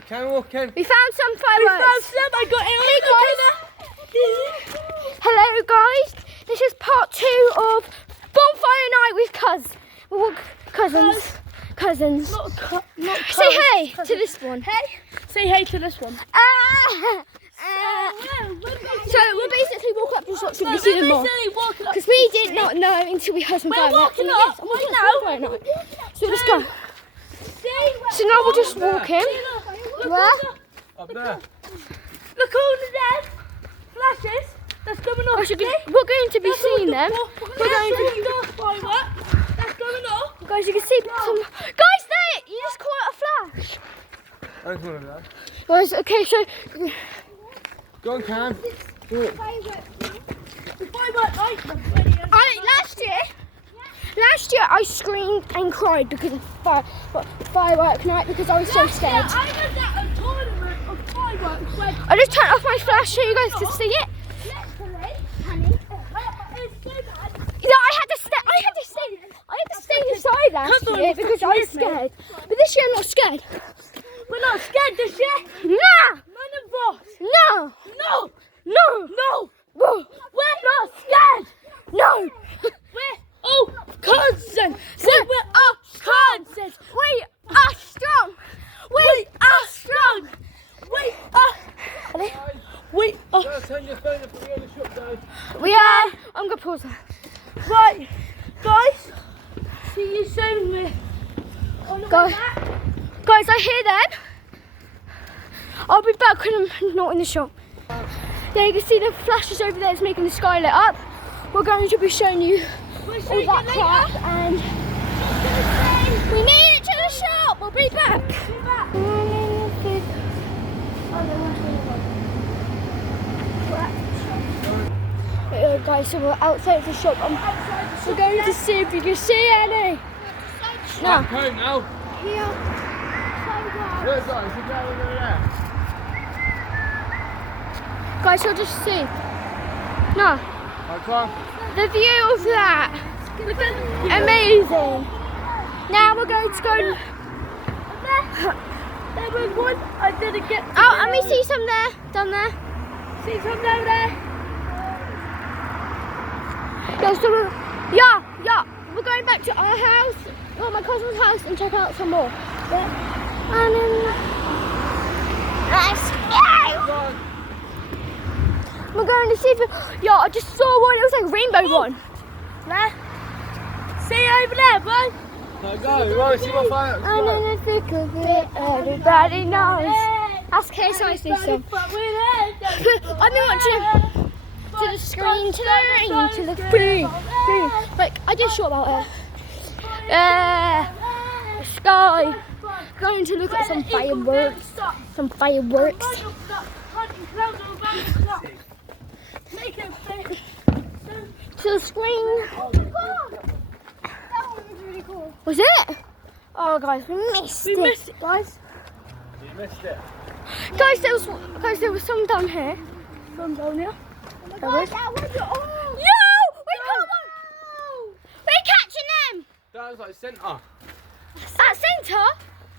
Okay, walking. We found some fireworks. We found some. I got it. Hey guys. Hello guys. This is part 2 of bonfire night with cousins. Cousins. Not Say hey to this one. Hey. Say hey to this one. So we'll basically walk up to the shops so we can see them more. Because we did not know until we heard some fireworks. We're walking up right now. So let's go. So now we'll just walk in. Where? Up there. Look all the dead flashes that's coming off. We're going to be seeing them. We're going to see the fireworks that's coming off. Guys, you can see some. Guys, there! You just caught a flash. Don't call it that. Guys, okay, so. Go on, Cam. The firework lights are Last year I screamed and cried because of firework night because I was so scared. I was at a tournament of fireworks when I just turned off my flash so you guys could see it. literally, honey, it's so bad. Yeah, I had to stay inside last year because I was scared. But this year I'm not scared. We're not scared this year. Nah! None of us. No! No. No! No. Whoa. We're not scared. No! We're all cousins. We're all cousins. We are strong! We are strong. We are. Don't turn your phone up and go to the shop, though. We are. I'm gonna pause that. Right, guys. See you soon. On the way Guys, back. guys, I hear them. I'll be back when I'm not in the shop. There you can see the flashes over there. It's making the sky lit up. We're going to be showing you all that crap, and we made it to the shop. We'll be back. Guys, so we're outside the shop. We're going to see if you can see any. No. Back home now. Here. Where's that? Is it down over there? Guys, you'll just see. No. Right, come on. The view of that. Amazing. Now we're going to go. There was one I didn't get. Oh, and we see some there. Down there. See some down there. Yeah. We're going back to our house, or my cousin's house, and check out some more. Yeah. And then. We're going to see if I just saw one, it was like a rainbow one. There. See over there, bud. No, go. You want to see my fireworks? And in the thick of it, everybody knows. That's KSI song. I've been watching to the screen, to the rain, to the free. Like, I did short about it. The sky. Going to look at some fireworks. To the screen. That one was really cool. Was it? Oh, guys, we missed it. Guys. You missed it. Guys, there was some down here. Some down here. That was. That was Yo! We caught one! We're catching them! That was like centre. At centre?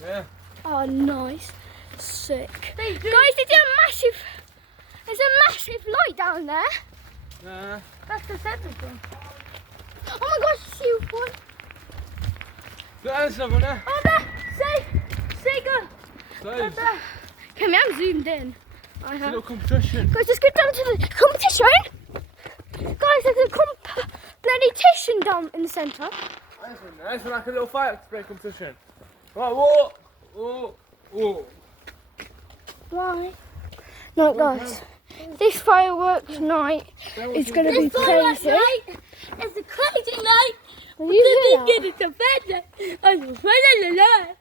Yeah. Oh, nice. Sick. They do. Guys, there's a massive light down there. Nah. That's the center one. Oh my gosh, see one. Look, there's someone there. Oh, there. Say good. Close. Come here, I'm zoomed in. It's a little competition. Guys, let's get down to the competition. Guys, there's a competition down in the centre. That's like a little fire spray competition. Right, walk. Why? No, guys. This fireworks night is going to be crazy. It's a crazy night. You hear that?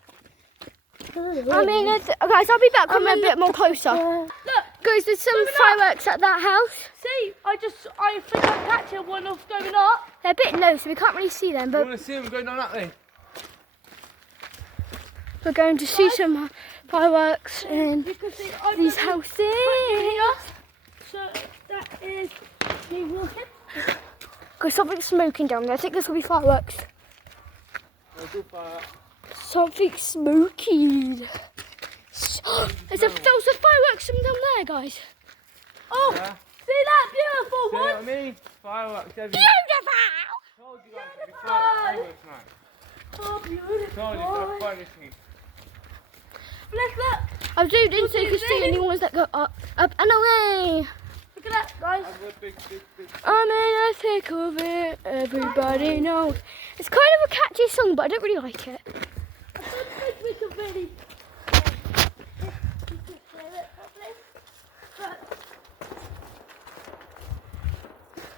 I mean, guys, I'll be back when we're a bit more closer. Look, Guys, there's some fireworks at that house. see, I think I'm catching one off going up. They're a bit low, so we can't really see them, You but want to see them going down that way? we're going to see some fireworks in You can see these houses. here. So that is me walking. Guys, something's smoking down there. I think this will be fireworks. No, good fire. Something smoky. there, guys. Oh, Yeah. see that beautiful See one? what I mean? Fireworks everywhere. Beautiful! Told you guys it'd be fireworks tonight. Oh, beautiful. Told you, it's fun, isn't it? Look. I've zoomed in so you can see any ones that go up, up and away. Look at that, guys. Have a big. I'm in the thick of it, everybody knows. It's kind of a catchy song, but I don't really like it. I don't think we can really hear it properly.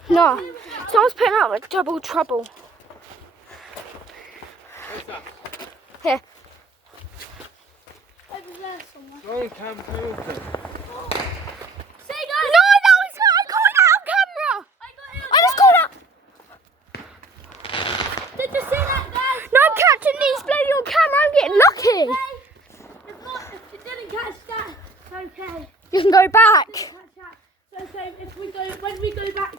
No, someone's putting out like double trouble. What's that? Here. Over there somewhere. Go on, Cam, go on. See, guys. No, that was good. I caught it on camera. I just caught it. Did you see that, guys? No, I'm catching these bloody on camera. I'm getting lucky. If you didn't catch that, it's okay. You can go back. Catch that. So when we go back,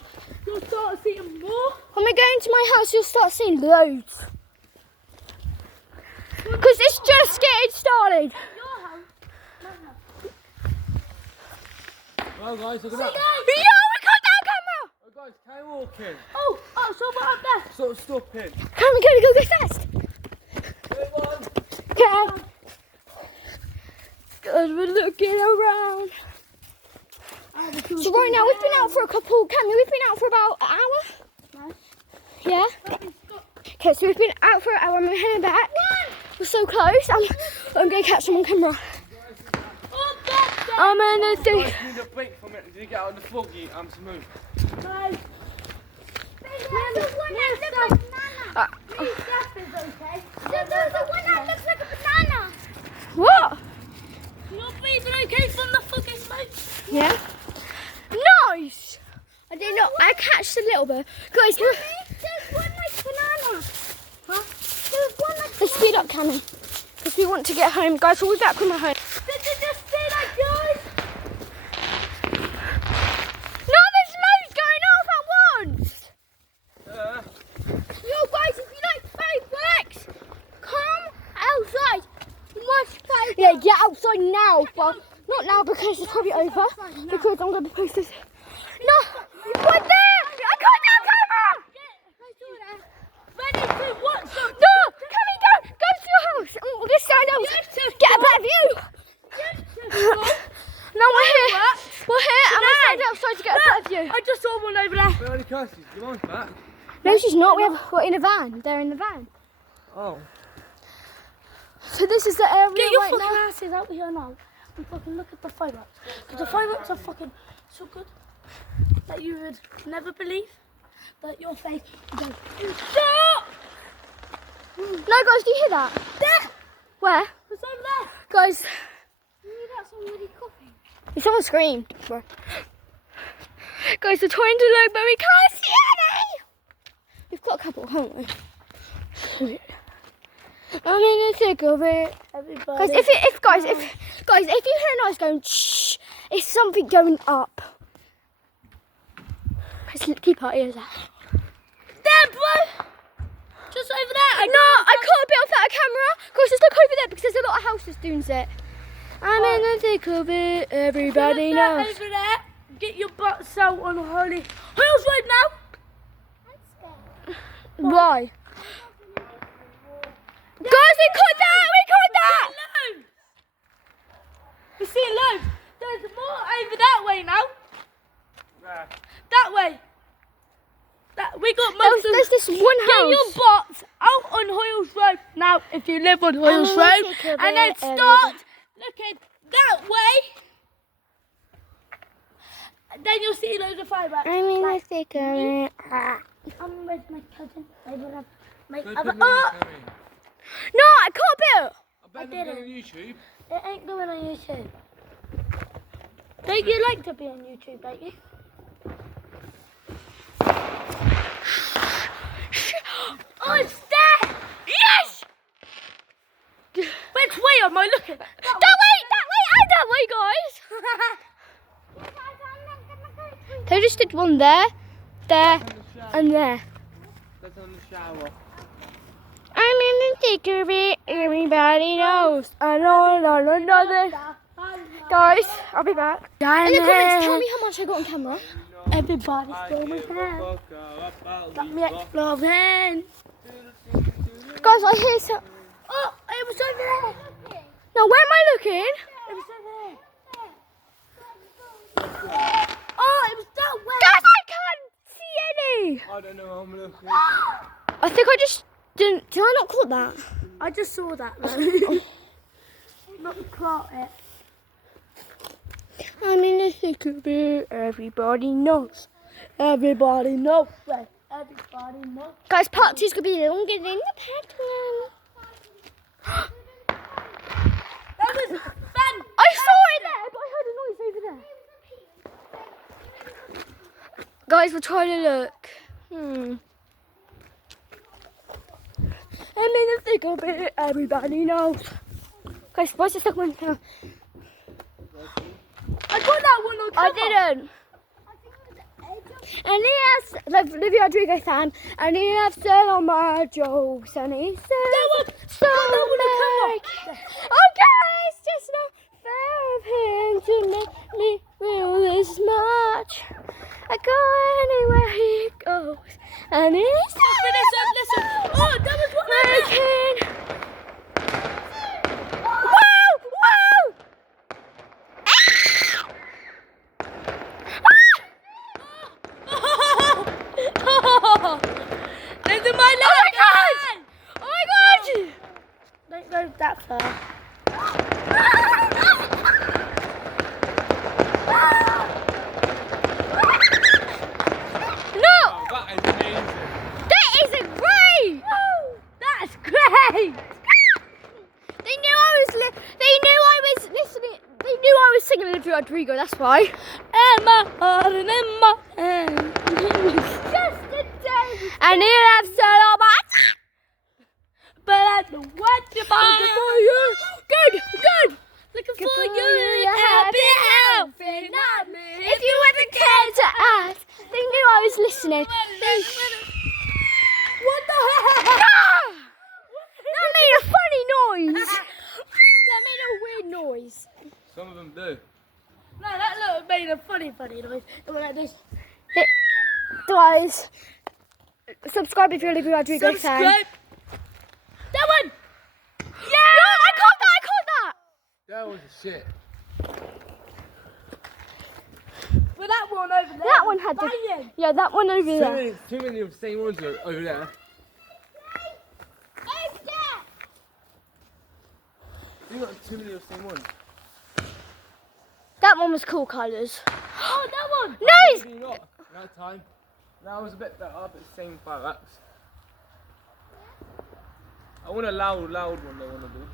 you'll start seeing more. When we go into my house, you'll start seeing loads. Because it's just getting started. Your house. My house. Well, guys, look at See, that. guys. Yo, we caught that on camera. Oh, guys, carry walking. Oh, so what up there? Sort of stopping. Come on, go fast. Come on. Okay. Because we're looking around. So right now we've been out for a couple, Cammy, we've been out for about an hour. Nice. Yeah. Okay, so we've been out for an hour and we're heading back. We're so close. I'm going to catch them on camera. Oh, that's I'm in the thing. Guys, need a break from it. Did you get out of the foggy? I'm smooth. nice. Uh, There's the one that looks like a banana. What? You're breathing okay from the fucking smoke? Yeah. Nice. I did not. I catched a little bit. Guys, There's one like banana. Huh? There's one like let's speed up, Cammy. Because we want to get home. Guys, we'll be back when we're home. Did you just see that, guys? No, there's loads going off at once. Yo, guys, if you like fireworks, come outside. Yeah, get outside now, but not now because it's probably over. Because I'm going to post this. No, what there? I caught that camera. Ready to watch some. No, come in, go to your house. We're going to stand out. Get a better view. No, we're here. We're here. I'm going to stand outside to get a better view. I just saw one over there. Where are the curses? Your mom's back. No, she's not. We're in a van. They're in the van. Oh. So this is the area Get your right fucking now. asses out here now and fucking look at the fireworks. Because the fireworks are fucking so good that you would never believe that your face would go, stop! No, guys, do you hear that? There! Where? What's over there? Guys, You hear that somebody coughing? someone screamed. Guys, we're trying to look, but we can't see any. We've got a couple, haven't we? I'm in the thick of it. Everybody. Guys, if you hear a noise going shh, it's something going up. Let's keep our ears out. There, bro! Just over there. I can't be off that camera. Guys, just look over there because there's a lot of houses doing it. I'm in the thick of it. Everybody knows. Over there. Get your butts out on Holy Hills Road now. Why? Guys, we caught that! Loads. We see loads. There's more over that way now. Where? That way. We got most of. There's this one Get house. your butts out on Hoyles Road now if you live on Hoyles I'm Road, sick of and then it, start looking that way. Then you'll see loads of fireworks. I'm in the thick of it. I'm with my cousin. I will have my Go other. put me on the camera. No, I can't be it. I bet they're going on YouTube. It ain't going on YouTube. Don't you like to be on YouTube, don't you? Oh, it's there! Yes! Which way am I looking? That way, and that way, guys. They just did one there, and there. That's on the shower. I'm in the thick of it. Everybody knows. I know another. Guys, I'll be back. In the comments, tell Diamond. me how much I got on camera. Everybody's going down. Got me exploding. Guys, I hear some. Oh, it was over there. No, where am I looking? It was over there. Oh, it was that way. Guys, I can't see any. I don't know how I'm looking. I think I just didn't. Did I not caught that? I just saw that though. Not caught it. I'm in the thick of it. Everybody knows. Everybody knows. Everybody knows. Guys, part 2's gonna be longer than the part 1. That was fun. I saw it there, but I heard a noise over there. Guys, we're trying to look. I'm in the thick of it. Everybody knows. Guys, what's the stuck one? I got that one on I camera. didn't. And he has, like, Olivia Rodrigo fan, and he has said all my jokes, and he said, so American. Oh, guys, just not fair of him to make me feel this much. I go anywhere he goes, and he's Listen. Oh, that was what I American. Wow! Into my leg. Oh my god! Don't go that far. No! Oh, that is amazing. That isn't great! That's great. They knew I was listening. They knew I was singing Olivia Rodrigo. That's why. And my heart and in my hand. Just a day. And here I've said all my. But I don't want to buy. Looking for you. Good. Looking for you. Happy outfit, not me. If you ever cared to ask, they knew I was listening. What the heck? Ah! That made a funny noise. That made a weird noise. Some of them do. No, that little made a funny noise. It went like this. Guys, subscribe if you're a Olivia Rodrigo fan. Subscribe. That one. Yeah! No, I caught that. That was a shit. But that one over there. That one had the. banging. Yeah, that one over there. Too many of the same ones are over there. You got too many of the same ones. That one was cool colours. Oh, that one. Nice! Maybe not. That time. That was a bit better, but same fireworks. I want a loud one they want to do.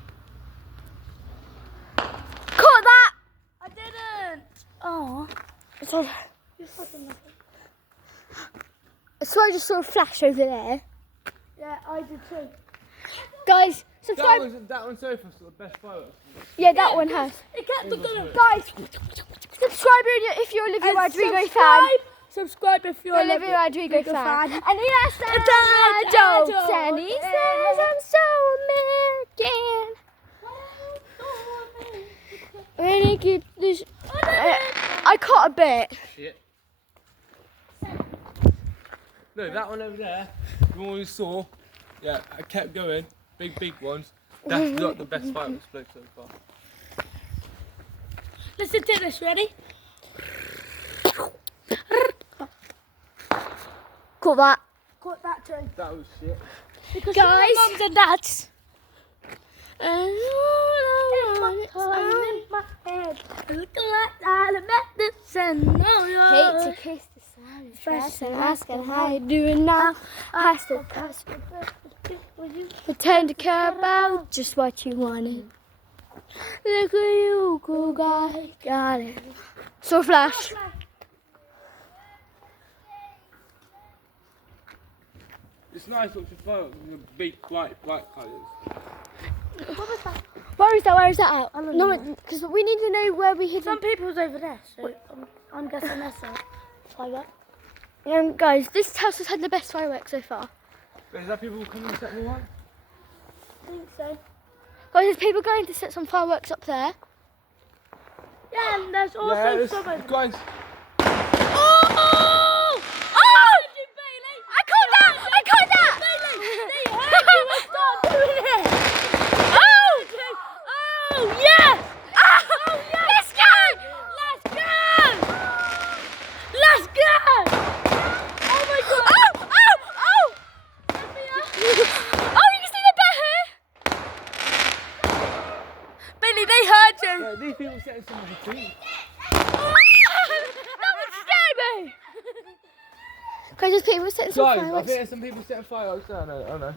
Caught that! I didn't. Oh. So, You fucking love it. so I just saw a flash over there. Yeah, I did too. Guys, subscribe. That one's so far the best fireworks. Yeah, that one has. It kept on going. Guys, subscribe if you're Olivia Rodrigo fan. Subscribe if you're Olivia Rodrigo fan. And he has said And my that jokes, joke. and he says I'm so American. When he keeps this, I caught a bit. Shit. No, that one over there, the one we saw, yeah, I kept going, big ones. That's not the best fireworks place so far. Listen to this, ready? Caught that. Caught that too. That was shit. Because Guys. my mums and dads. And all I want is in my head. Looking like that medicine. hate to kiss the sun, stress and asking how you doing now. I still pretend to care about just what you wanted. Look at you, cool guy, got it. So flash. It's nice watching fireworks with big, bright colours. Where is that at? No, because we need to know where we hid Some them. people's over there, so I'm guessing that's it. Firework. Guys, this house has had the best fireworks so far. But is that people coming to set me one? I think so. Guys, there's people going to set some fireworks up there. Yeah, and there's also some over there. Guys, Oh! Bailey! I caught that! I caught that! Bailey! They heard you and start doing it! Oh! Oh, yes! Ah! Oh, yes! Let's go! Let's go! Let's go! Oh my god! Oh! Oh! Oh! Oh, you can see the bear here! Bailey, they heard you! these people setting some of the trees. That would scare me! Guys, there's people setting some Guys, I fireworks. think there's some people setting fireworks down. I don't know.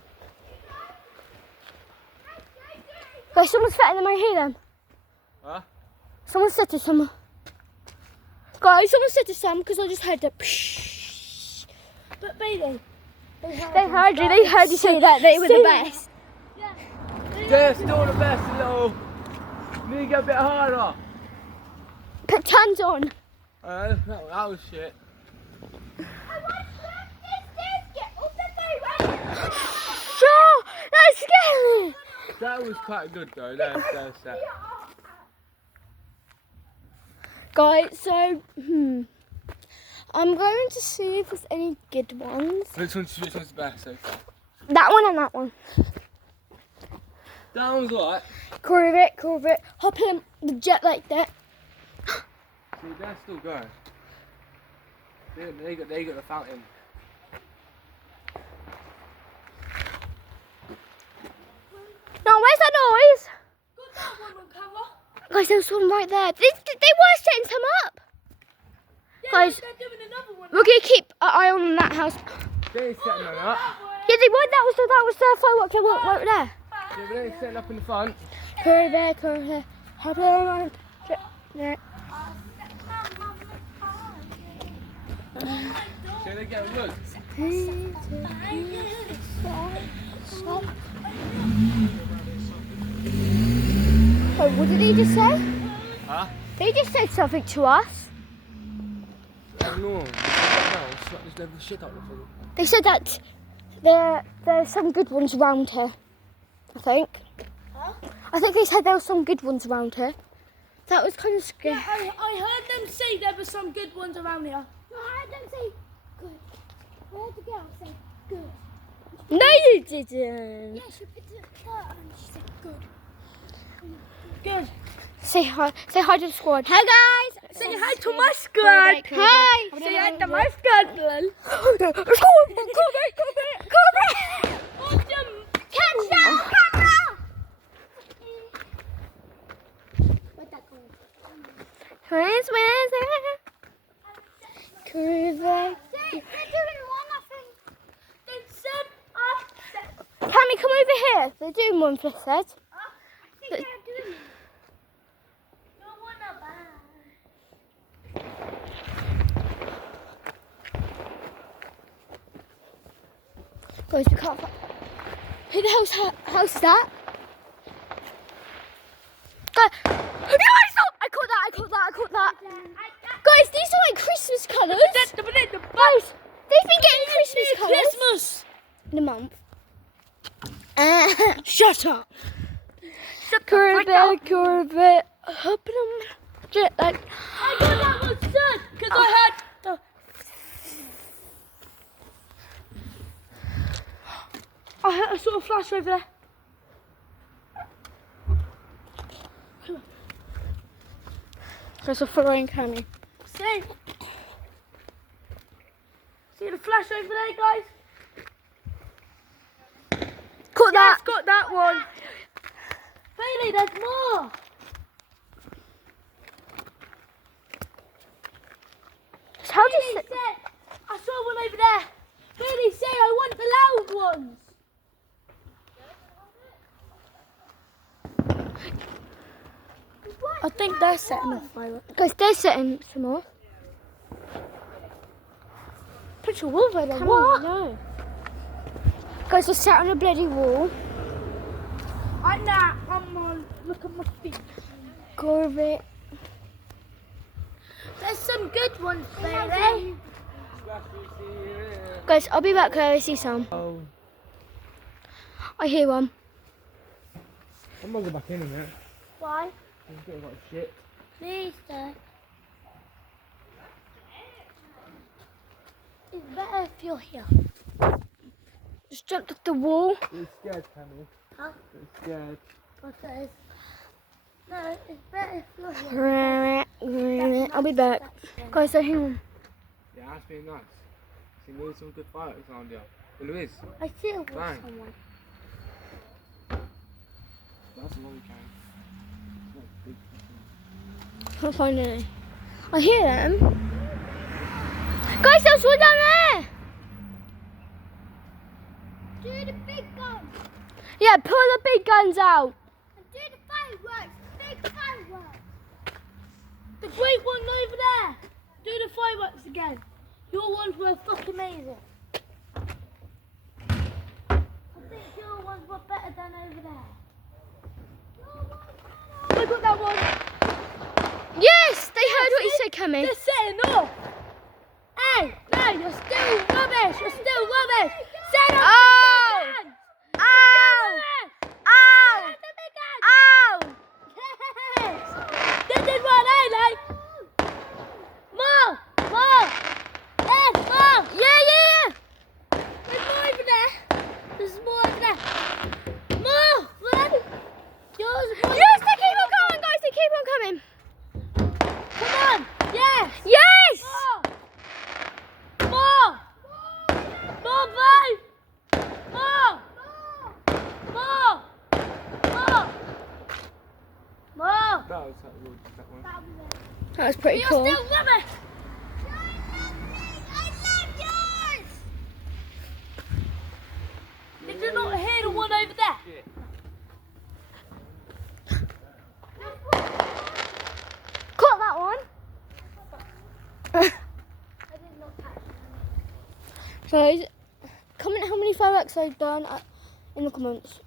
Guys, someone's setting them right here then. Huh? Someone said to some. Guys, someone said to some because I just heard the psh. But Bailey, They heard you say that they were the best. They're still the best, though. Need to get a bit harder. Put tons on. That was shit. Sure, that's scary. That was quite good, though. That was that. Guys, so I'm going to see if there's any good ones. Which one's the best so far? That one and that one. That one's alright. Curve it. Hop in the jet like that. See, they're still going. They got the fountain. No, where's that noise? got that one on camera. Guys, there's one right there. They were setting some up. Yeah, Guys, they're doing another one. we're gonna keep an eye on that house. They ain't setting that up. Yeah, they were. That was the firework right there. Yeah, but they ain't setting up in the front. Curve there. Hop around. There. So they get look. Oh, what did he just say? Huh? They just said something to us. Oh no. No, slap this level shit out of them. They said that there's some good ones around here. I think. Huh? I think they said there were some good ones around here. That was kind of scary. Yeah, I heard them say there were some good ones around here. No, I heard them say good. I heard the girl say good. No, you didn't. Yeah, she picked it up and she said good. Good. Say hi to the squad. Hi guys. Say hi to my squad. Hi. Say hi to my squad, girl. Awesome. Catch that camera. Where'd that go? Where's Curve. They're doing one, I think. Cammy, come over here. They're doing one, Fliss said. I think they're doing it. Don't wanna buy. Guys, we can't find. Who the house is that? Guys, I caught that. Guys, these are like Christmas colours. Guys, they've been getting Christmas colours. Christmas. In a month. Shut up. Curve it. Hop in them. Like. I thought that was good because I had the. I saw a flash over there. There's a following Cammy. See the flash over there, guys? Caught that. Yes, got that one. Bailey, there's more. How do you Bailey said, I saw one over there. Bailey say I want the loud ones. I think they're setting off fireworks. Guys, they're setting some off. Put your wolf over there. Come What? on, no. Guys, we're sat on a bloody wall. I'm not. I'm on. Look at my feet. Curve it. There's some good ones, Bailey. Guys, I'll be back when I see some. Oh. I hear one. I'm gonna go back in a minute. Why? It's getting like shit. Please don't. It's better if you're here. Just jumped off the wall. You're scared, Cammy. Huh? You're scared. What that is? No, it's better if you're here. I'll be back. Guys, so hang on. Yeah, that's been nice. See, there's some good fireworks around here. Well, there is. I see it with Bang. someone. That's a long can. That's big. Can't find any. I hear them. Guys, there's one down there. Do the big guns. Yeah, pull the big guns out. And do the fireworks. Big fireworks. The great one over there. Do the fireworks again. Your ones were fucking amazing. I think your ones were better than over there. I got that one. Yes, they heard what you said, Cammy. They're setting off. Hey, no, you're still rubbish. You're still rubbish. Set up Oh! the big guns. Ow! Ow! Set the big guns. Ow! Yes. This is what I like. More. More. Yes, more. Yeah. There's more over there. There's more over there. More. Run. Yours is more. Yes, they keep on coming, guys. They keep on coming. Come on. Yes. Yes! More. More. More, babe. More. More. More. More. That was that one. That was pretty You're cool. still rubbish. Did you not hear the one over there? Shit. Caught that one. So, comment how many fireworks I've done in the comments.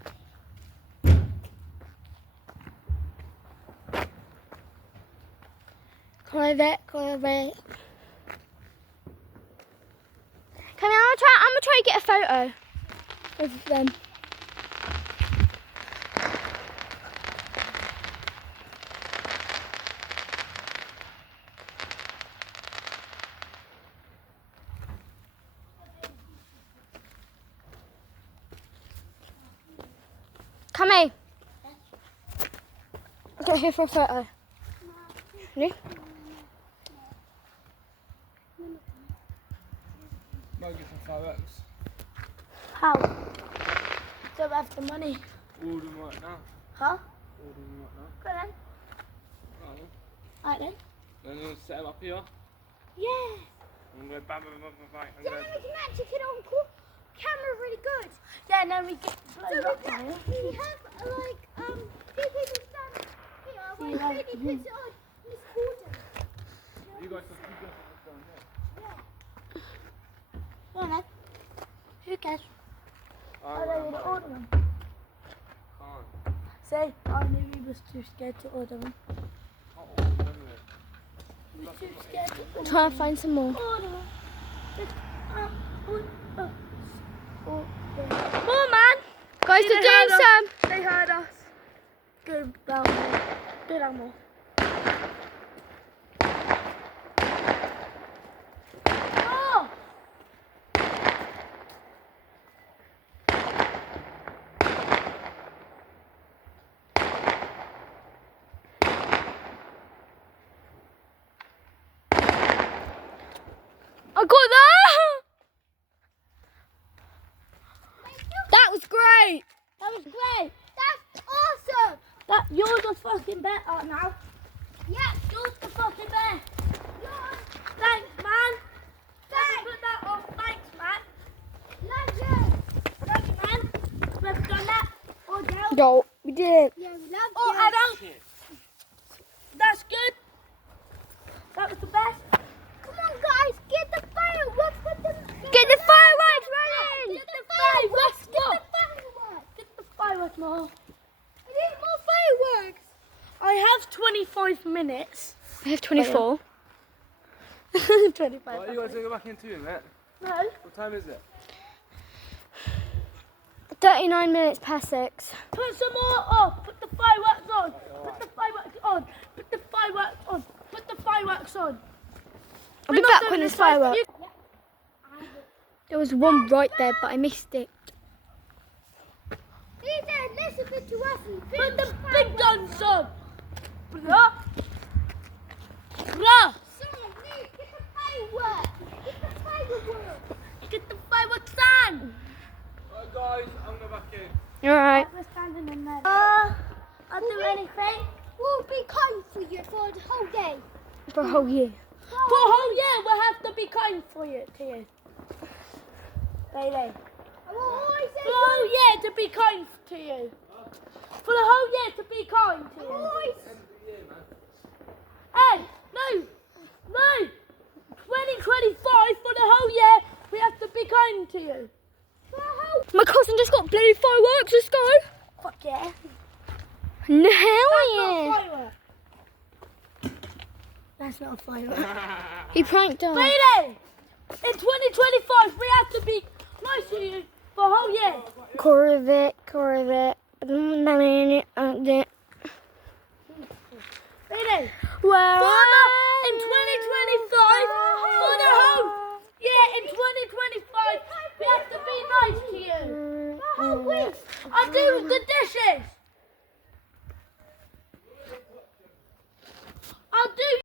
Come over it. Come over it. Come here. I'm gonna try to get a photo of them. Come here. Get here for a photo. Ready? Might get some fireworks. How? Don't have the money. Order them right now. Huh? Order them right now. Go then. Oh. Alright then. Then you'll set them up here. Yeah. I'm going bam, bam, bam, bam, bam. I'm Yeah, going. then we can actually get on camera really good. Yeah, and then we get So we have like two people stand here while Yeah. Sadie puts it on this quarter. You guys have down there. Go on then. Who cares? Oh, I don't need to order them. Can't. Say, I knew we was too scared to order them. Can't order them anyway. We were too scared to order Try and find some more. Order them. More man! Guys, See, they're they doing heard some. They heard us. Go down more. Go down more. Oh! I got that. That was great. That was great. That's awesome. That yours was fucking better now. Yeah. Yours the fucking best. Thanks, man. Thanks. Put that on. Thanks, man. Love you. Thank you, man. We've done that. Oh, girl. Yo, we did. Yeah, we love Oh, you. Adam. Shit. That's good. That was the best. Come on, guys, get the fireworks. Get the fireworks running. Get the fireworks. Get the fireworks. Get the fireworks, Mo. I need more fireworks. I have 25 minutes. I have 24. 25. Right, you guys go back in too, mate. No. What time is it? 39 minutes past 6. Put some more on. Put the fireworks on. Put the fireworks on. Put the fireworks on. fireworks on. I'll be back when there's fireworks. There was one right there, but I missed it. Put the big guns on. Bruh. Bruh. Get the fireworks on. Right, guys, I'm going back in. Alright. We're standing in there. I'll do anything. We'll be kind for you for the whole day. For a whole year. For a whole year, we'll have to be kind for you, to you. Bailey. For the whole year to be kind to you. For the whole year to be kind to you. Hey, no. 2025, for the whole year, we have to be kind to you. My cousin just got bloody fireworks. Let's go. Fuck yeah. No, That's hell not a yeah. firework. That's not a firework. He pranked us. Bailey, in 2025, we have to be nice to you for a whole year. Corvette. Bailey, Well, in 2025, for the whole year, in 2025, we have to be nice to you. I do the dishes. I'll do